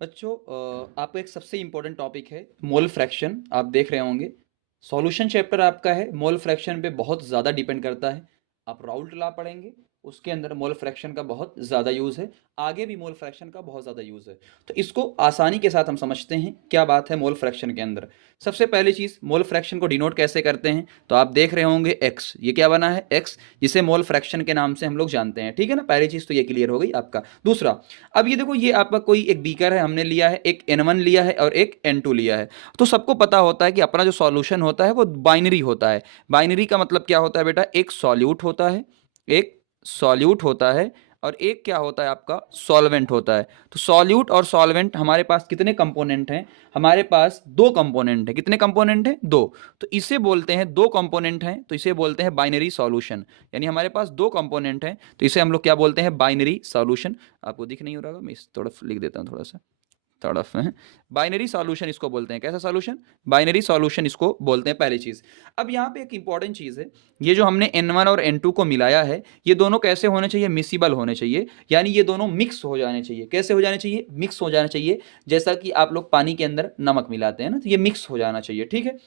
बच्चों आपको एक सबसे इम्पोर्टेंट टॉपिक है मोल फ्रैक्शन। आप देख रहे होंगे सॉल्यूशन चैप्टर आपका है। मोल फ्रैक्शन पे बहुत ज़्यादा डिपेंड करता है। आप राउल्ट लॉ पढ़ेंगे, उसके अंदर मोल फ्रैक्शन का बहुत ज़्यादा यूज़ है। आगे भी मोल फ्रैक्शन का बहुत ज़्यादा यूज़ है। तो इसको आसानी के साथ हम समझते हैं क्या बात है मोल फ्रैक्शन के अंदर। सबसे पहली चीज़, मोल फ्रैक्शन को डिनोट कैसे करते हैं, तो आप देख रहे होंगे एक्स, ये क्या बना है एक्स, जिसे मोल फ्रैक्शन के नाम से हम लोग जानते हैं। ठीक है ना, पहली चीज़ तो ये क्लियर हो गई आपका। दूसरा, अब ये देखो, ये आपका कोई एक बीकर है, हमने लिया है एक N1 लिया है और एक N2 लिया है। तो सबको पता होता है कि अपना जो सॉल्यूशन होता है वो बाइनरी होता है। बाइनरी का मतलब क्या होता है बेटा, एक सॉल्यूट होता है, एक सॉल्यूट होता है और एक क्या होता है आपका सॉल्वेंट होता है। तो सॉल्यूट और सॉल्वेंट हमारे पास कितने कंपोनेंट हैं, हमारे पास दो कंपोनेंट हैं। कितने कंपोनेंट हैं, दो। तो इसे बोलते हैं, दो कंपोनेंट हैं तो इसे बोलते हैं बाइनरी सॉल्यूशन। यानी हमारे पास दो कंपोनेंट हैं तो इसे हम लोग क्या बोलते हैं, बाइनरी सॉल्यूशन। आपको दिख नहीं हो रहा होगा, मैं इस तरफ लिख देता हूँ थोड़ा सा, तरफ है। बाइनरी सॉल्यूशन इसको बोलते हैं। कैसा सॉल्यूशन, बाइनरी सॉल्यूशन इसको बोलते हैं, पहली चीज। अब यहाँ पे एक इंपॉर्टेंट चीज है, ये जो हमने N1 और N2 को मिलाया है, ये दोनों कैसे होने चाहिए, मिसिबल होने चाहिए। यानी ये दोनों मिक्स हो जाने चाहिए। कैसे हो जाने चाहिए, मिक्स हो जाना चाहिए। जैसा कि आप लोग पानी के अंदर नमक मिलाते हैं ना, तो ये मिक्स हो जाना चाहिए। ठीक है,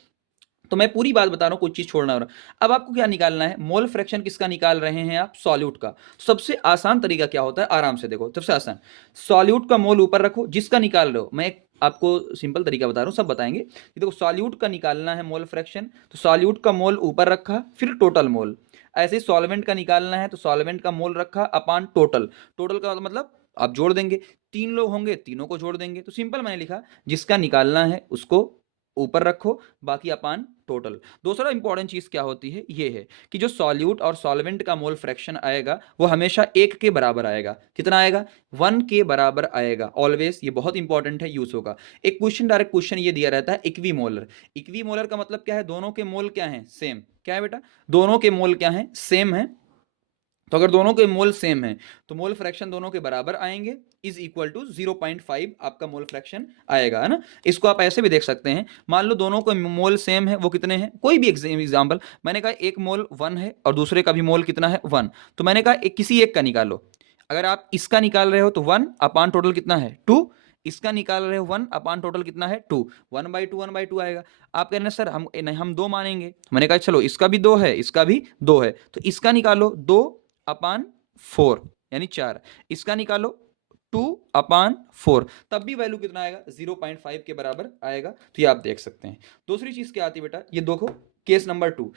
तो मैं पूरी बात बता रहा हूँ, कुछ चीज छोड़ना हो रहा। अब आपको क्या निकालना है, मोल फ्रैक्शन किसका निकाल रहे हैं आप, सॉल्यूट का। सबसे आसान तरीका क्या होता है, आराम से देखो, सबसे आसान, सॉल्यूट का मोल ऊपर रखो, जिसका निकाल रहे हो। मैं एक आपको सिंपल तरीका बता रहा हूँ, सब बताएंगे। देखो, सॉल्यूट का निकालना है मोल फ्रैक्शन, तो सॉल्यूट का मोल ऊपर रखा, फिर टोटल मोल। ऐसे ही सॉल्वेंट का निकालना है तो सॉल्वेंट का मोल रखा अपान टोटल। टोटल का मतलब आप जोड़ देंगे, तीन लोग होंगे तीनों को जोड़ देंगे। तो सिंपल मैंने लिखा, जिसका निकालना है उसको ऊपर रखो, बाकी अपान टोटल। दूसरा इंपॉर्टेंट चीज क्या होती है, ये है कि जो सॉल्यूट और सॉल्वेंट का मोल फ्रैक्शन आएगा वो हमेशा एक के बराबर आएगा। कितना आएगा, वन के बराबर आएगा ऑलवेज। ये बहुत इंपॉर्टेंट है, यूज होगा। एक क्वेश्चन, डायरेक्ट क्वेश्चन ये दिया रहता है, इक्विमोलर। इक्विमोलर का मतलब क्या है, दोनों के मोल क्या है, सेम। क्या है बेटा, दोनों के मोल क्या है, सेम है। तो अगर दोनों के मोल सेम है तो मोल फ्रैक्शन दोनों के बराबर आएंगे, इज इक्वल टू 0.5 आपका मोल फ्रैक्शन आएगा, है ना। इसको आप ऐसे भी देख सकते हैं, मान लो दोनों के मोल सेम है, वो कितने हैं, कोई भी एग्जांपल, मैंने कहा एक मोल 1 है और दूसरे का भी मोल कितना है 1, तो मैंने कहा किसी एक का निकालो। अगर आप इसका निकाल रहे हो तो 1 अपान टोटल कितना है 2, इसका निकाल रहे हो 1 अपान टोटल कितना है 2, 1/2 आएगा। आप कह रहे हैं सर हम नहीं, हम दो मानेंगे। मैंने कहा चलो, इसका भी दो है, इसका भी दो है, तो इसका निकालो 2/4, यानी 4। इसका निकालो 2/4, तब भी वैल्यू कितना आएगा, 0.5 के बराबर आएगा। तो ये आप देख सकते हैं। दूसरी चीज क्या आती है बेटा, ये देखो, केस नंबर 2।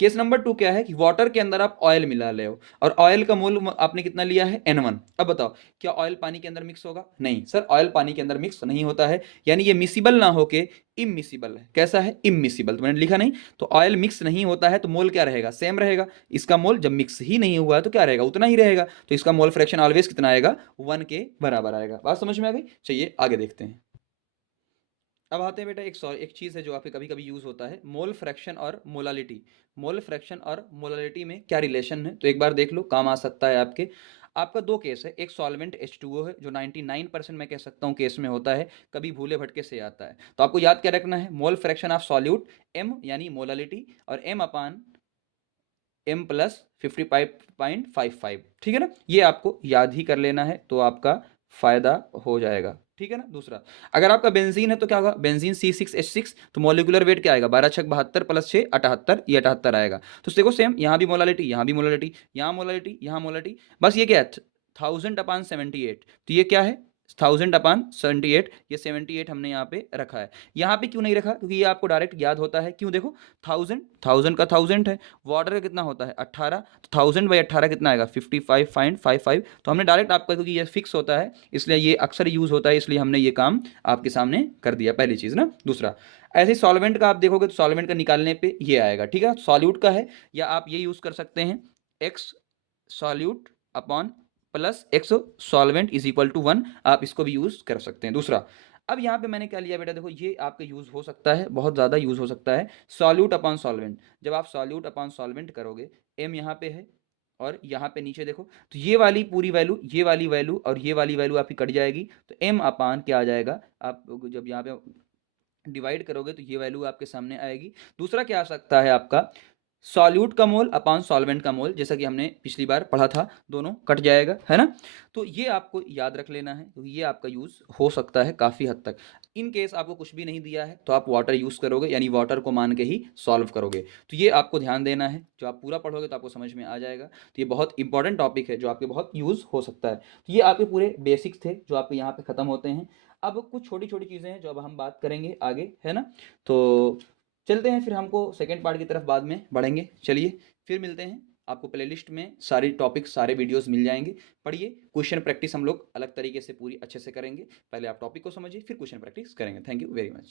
केस नंबर 2 क्या है कि वाटर के अंदर आप ऑयल मिला रहे हो और ऑयल का मोल आपने कितना लिया है N1। अब बताओ, क्या ऑयल पानी के अंदर मिक्स होगा, नहीं सर, ऑयल पानी के अंदर मिक्स नहीं होता है। यानी ये मिसिबल ना होके इमिसिबल है। कैसा है, इमिसिबल, तो मैंने लिखा नहीं। तो ऑयल मिक्स नहीं होता है तो मोल क्या रहेगा, सेम रहेगा। इसका मोल जब मिक्स ही नहीं हुआ है तो क्या रहेगा, उतना ही रहेगा। तो इसका मोल फ्रैक्शन ऑलवेज कितना आएगा, 1 के बराबर आएगा। बात समझ में आ गई, चलिए आगे देखते हैं। अब आते हैं बेटा, एक चीज़ है जो आपके कभी कभी यूज़ होता है, मोल फ्रैक्शन और मोलालिटी। मोल फ्रैक्शन और मोलालिटी में क्या रिलेशन है, तो एक बार देख लो, काम आ सकता है आपके। आपका दो केस है, एक सॉल्वेंट H2O है जो 99% मैं कह सकता हूँ केस में होता है, कभी भूले भटके से आता है। तो आपको याद क्या रखना है, mole fraction of solute M यानी मोलालिटी, और M अपान M+55.55। ठीक है ना, ये आपको याद ही कर लेना है तो आपका फायदा हो जाएगा। ठीक है ना। दूसरा, अगर आपका बेंजीन है तो क्या होगा, बेंजीन C6H6, तो मोलिकुलर वेट क्या आएगा, 12×6 = 72 + 6 = 78, ये 78 आएगा। तो देखो सेम, यहाँ भी मोलालिटी, यहाँ भी मोलालिटी, यहाँ मोलालिटी, यहाँ मोलालिटी, बस ये क्या है, 1000/78। तो ये क्या है, 1000/78, ये 78 हमने यहाँ पे रखा है। यहाँ पे क्यों नहीं रखा, क्योंकि ये आपको डायरेक्ट याद होता है। क्यों, देखो, 1000 का 1000 है, वाटर का कितना होता है 18, तो 1000/18 कितना आएगा 55.55। तो हमने डायरेक्ट आपका, क्योंकि ये फिक्स होता है इसलिए ये अक्सर यूज होता है, इसलिए हमने ये काम आपके सामने कर दिया, पहली चीज ना। दूसरा, ऐसे सॉल्वेंट का आप देखोगे तो सॉल्वेंट का निकालने पे ये आएगा। ठीक है, सॉल्यूट का है, या आप ये यूज कर सकते हैं, x solute upon plus x solvent is equal to 1, आप इसको भी यूज कर सकते हैं। दूसरा, अब यहाँ पे मैंने क्या लिया बेटा, देखो ये आपका यूज हो सकता है, बहुत ज़्यादा यूज हो सकता है, सॉल्यूट अपॉन सॉल्वेंट। जब आप सॉल्यूट अपॉन सॉल्वेंट करोगे, एम यहाँ पे है और यहाँ पे नीचे देखो, तो ये वाली पूरी वैल्यू, ये वाली वैल्यू और ये वाली वैल्यू आपकी कट जाएगी, तो एम अपान क्या आ जाएगा, आप जब यहाँ पे डिवाइड करोगे तो ये वैल्यू आपके सामने आएगी। दूसरा क्या आ सकता है आपका, सॉल्यूट का मोल अपॉन सॉल्वेंट का मोल, जैसा कि हमने पिछली बार पढ़ा था, दोनों कट जाएगा, है ना। तो ये आपको याद रख लेना है, क्योंकि ये आपका यूज़ हो सकता है काफ़ी हद तक। इन केस आपको कुछ भी नहीं दिया है तो आप वाटर यूज़ करोगे, यानी वाटर को मान के ही सॉल्व करोगे। तो ये आपको ध्यान देना है, जो आप पूरा पढ़ोगे तो आपको समझ में आ जाएगा। तो ये बहुत इंपॉर्टेंट टॉपिक है जो आपके बहुत यूज़ हो सकता है। तो ये आपके पूरे बेसिक्स थे जो आपके यहाँ पे ख़त्म होते हैं। अब कुछ छोटी छोटी चीज़ें हैं जो अब हम बात करेंगे आगे, है ना। तो चलते हैं फिर, हमको सेकंड पार्ट की तरफ बाद में बढ़ेंगे। चलिए फिर मिलते हैं। आपको प्लेलिस्ट में सारी टॉपिक, सारे वीडियोस मिल जाएंगे। पढ़िए, क्वेश्चन प्रैक्टिस हम लोग अलग तरीके से पूरी अच्छे से करेंगे। पहले आप टॉपिक को समझिए, फिर क्वेश्चन प्रैक्टिस करेंगे। Thank you very much.